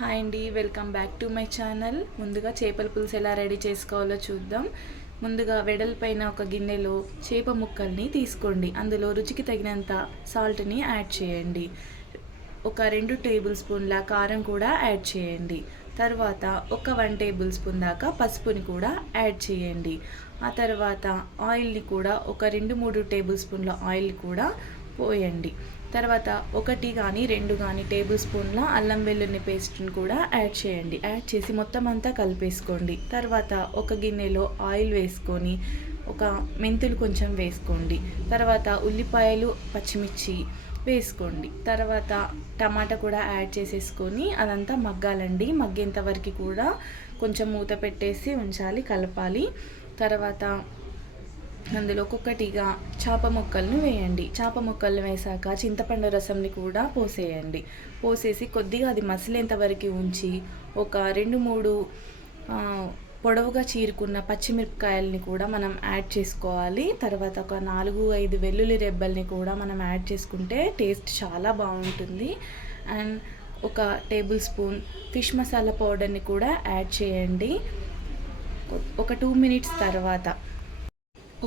Hi అండి, welcome back to my channel. ముందుగా చేపల పులుసు ఎలా రెడీ చేసుకోవాలో చూద్దాం. ముందుగా వెడల్పైన ఒక గిన్నెలో చేప ముక్కల్ని తీసుకోండి. అందులో రుచికి తగినంత సాల్ట్ని యాడ్ చేయండి. ఒక 2 టేబుల్ స్పూన్ల కారం కూడా యాడ్ చేయండి. తర్వాత ఒక 1 టేబుల్ స్పూన్ దాకా పసుపుని కూడా యాడ్ చేయండి. ఆ తర్వాత ఆయిల్ని కూడా ఒక 2-3 టేబుల్ స్పూన్ల ఆయిల్ కూడా పోయండి. తర్వాత 1 కానీ 2 కానీ టేబుల్ స్పూన్ల అల్లం వెల్లుల్లి పేస్ట్ని కూడా యాడ్ చేయండి. యాడ్ చేసి మొత్తం అంతా కలిపేసుకోండి. తర్వాత ఒక గిన్నెలో ఆయిల్ వేసుకొని ఒక మెంతులు కొంచెం వేసుకోండి. తర్వాత ఉల్లిపాయలు, పచ్చిమిర్చి వేసుకోండి. తర్వాత టమాటా కూడా యాడ్ చేసేసుకొని అదంతా మగ్గాలండి. మగ్గేంత వరకు కూడా కొంచెం మూత పెట్టేసి ఉంచాలి, కలపాలి. తర్వాత అందులో ఒక్కొక్కటిగా చేప ముక్కలను వేయండి. చేప ముక్కలను వేసాక చింతపండు రసంని కూడా పోసేయండి. పోసేసి కొద్దిగా అది మసిలేంత వరకు ఉంచి ఒక 2-3 పొడవుగా చీరుకున్న పచ్చిమిరపకాయలని కూడా మనం యాడ్ చేసుకోవాలి. తర్వాత ఒక 4-5 వెల్లుల్లి రెబ్బల్ని కూడా మనం యాడ్ చేసుకుంటే టేస్ట్ చాలా బాగుంటుంది. అండ్ ఒక టేబుల్ స్పూన్ ఫిష్ మసాలా పౌడర్ని కూడా యాడ్ చేయండి. ఒక 2 మినిట్స్ తర్వాత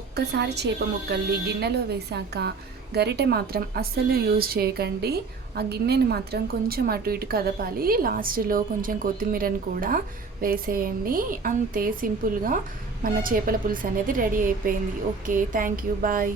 ఒక్కసారి చేప ముక్కల్ని గిన్నెలో వేశాక గరిటె మాత్రం అస్సలు యూజ్ చేయకండి. ఆ గిన్నెని మాత్రం కొంచెం అటు ఇటు కదపాలి. లాస్ట్లో కొంచెం కొత్తిమీరని కూడా వేసేయండి. అంతే, సింపుల్గా మన చేపల పులుసు అనేది రెడీ అయిపోయింది. Okay, thank you, bye.